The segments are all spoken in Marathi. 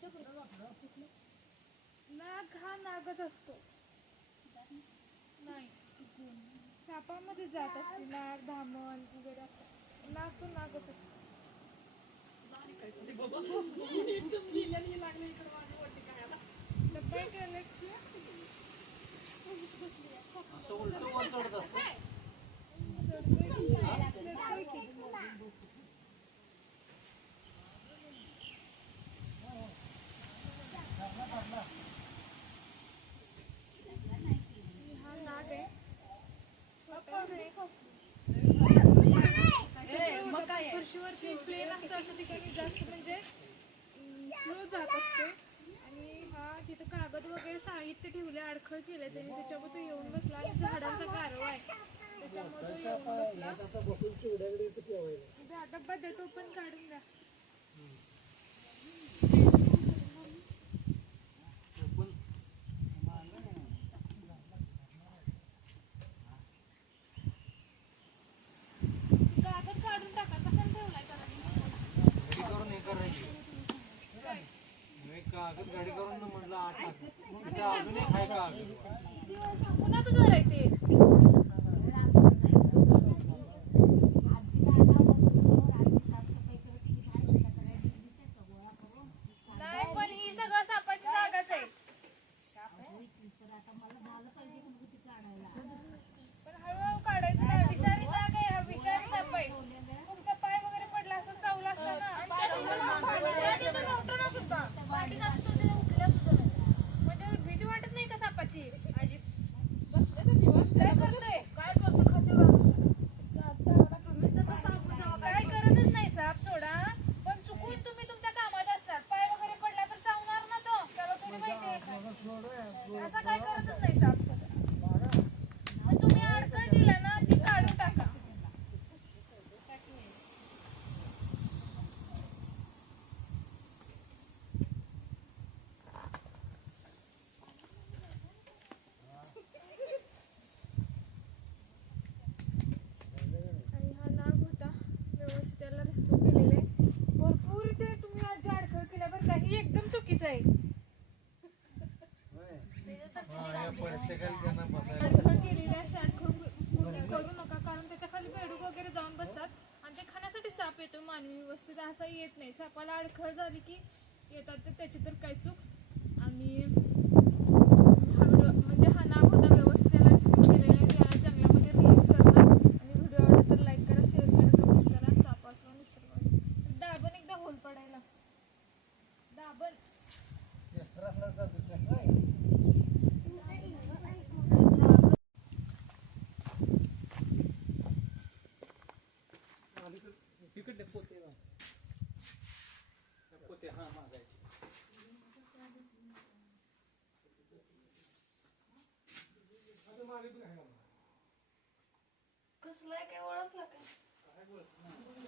कोणत्या नाग हा नागच असतो. नाही. सापामध्ये जात असते. नाग धामण वगैरे असं नाग तो नागच असतो. असं उलट चढत असत. ठेवले केलं त्याने. त्यांनी तो येऊन बसला आणि झाडांचा कारवा आहे. त्याच्यामुळे तो येऊन बसला. द्या, डब्बा देतो पण काढून द्या. कागद काढून टाका. कशाला ठेवलाय करायला गाडी करून हे करायची मी कागद गाडी करून म्हटलं आठ लाख कुणाचं घर आहे ते नाही पण ही सगळं सापाची जागाच आहे पण हळूहळू काढायचं नाही विषारी नाग आहे हा विषारी साप आहे तुमचा पाय वगैरे पडला असं चावला असता म्हणजे भीती वाटत नाही का सापाची काय करतोय? काय करतच नाही साप सोडा पण चुकून तुम्ही तुमच्या कामात असतात पाय वगैरे पडला तर चावणार ना तो त्याला थोडी माहिती आहे का? असं काय करतच नाही साप मग तुम्ही अडकळ दिला ना ती काढून टाका आणि हा नाग होता व्यवस्थित त्याला रिस्टोर केलेले आहे. भरपूर इथे तुम्ही आज जे अडखळ केल्या बरं काही एकदम चुकीचं आहे हा, या परीक्षेखाली त्यांना बसायला अडखळ केलेली अशी अडखळ पूर्ण करू नका कारण त्याच्याखाली बेडूक वगैरे जाऊन बसतात आणि ते खाण्यासाठी साप येतो मानवी व्यवस्थित असा येत नाही. सापाला अडखळ झाली की येतात तर त्याची तर काही चूक? आणि हा म्हणजे हा नाग होता व्यवस्थित त्याला रिस्क्यू केलेला आहे. त्याला जंगलामध्ये रिलीज करणार. आणि व्हिडिओ आवडला तर लाईक करा शेअर करा कमेंट करा. सापासून निसर्गाचं दाबण एकदा होल पडायला. दाबण. Вот, на.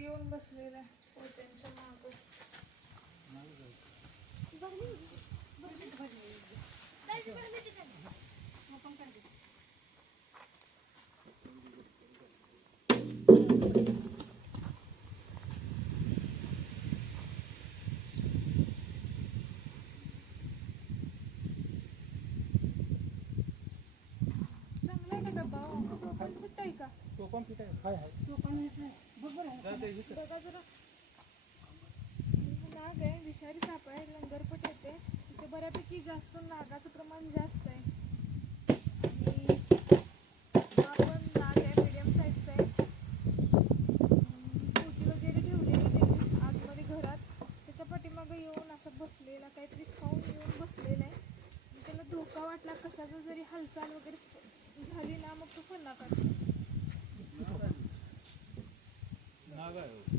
येऊन बसलेला आहे त्यांच्या मागं चांगला आहे का डब्बा पण कुठं आहे का तो पण कुठे आहे काय आहे आणि हा नाग आहे मीडियम साईजचा आहे लंगरपट वगैरे ठेवलेली बऱ्यापैकी आतमध्ये घरात त्याच्या पाठीमागं येऊन असं बसलेला काहीतरी खाऊन येऊन बसलेला आहे त्याला धोका वाटला कशाचा जरी हालचाल वगैरे झाली ना मग तो फन्ना काढतो नाग आहे हो.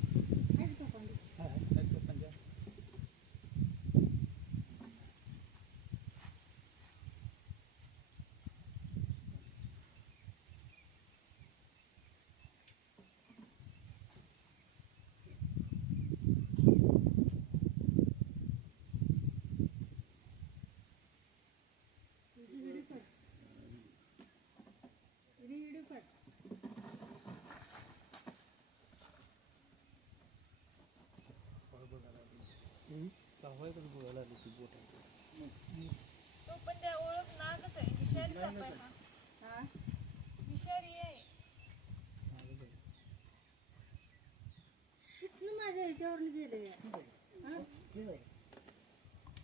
तो पण त्या ओळख नागच आहे. विषारी साप आहे. हा? विषारी आहे. तिथनं माझ्या ह्याच्यावर गेले.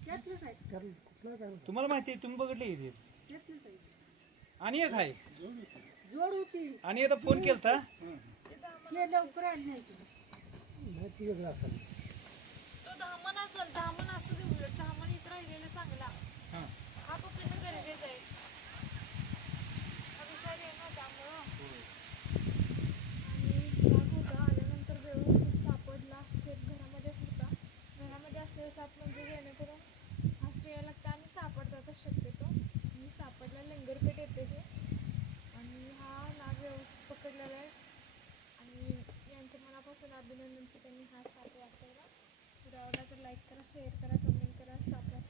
त्यातलंच आहे तुम्हाला माहिती आहे तुम्ही बघितले इथे. त्यातलंच आहे आणि एक आहे. जोड होती. आणि आता फोन केलता? हे लवकर आली नाही तुला तो असेल धामण असू दे उलट. धामण इथं राहिलेला चांगला. हा. हा पकडणं गरजेचं आहे? हा विषारी आहे ना त्यामुळं आणि नाग होता आल्यानंतर व्यवस्थित सापडला. सेफ घरामध्ये होता. घरामध्ये असलेला साप म्हणजे जेणेकरून हा स्त्रिया लागता आणि सापडतातच शक्यतो. आणि सापडला लंगरपेठ येते हे आणि हा नाग व्यवस्थित पकडलेला आहे. आणि यांचं मनापासून अभिनंदन की त्यांनी हा साप वाचवला. व्हिडिओ आवडला तर लाईक करा शेअर करा कमेंट करा सबस्क्राईब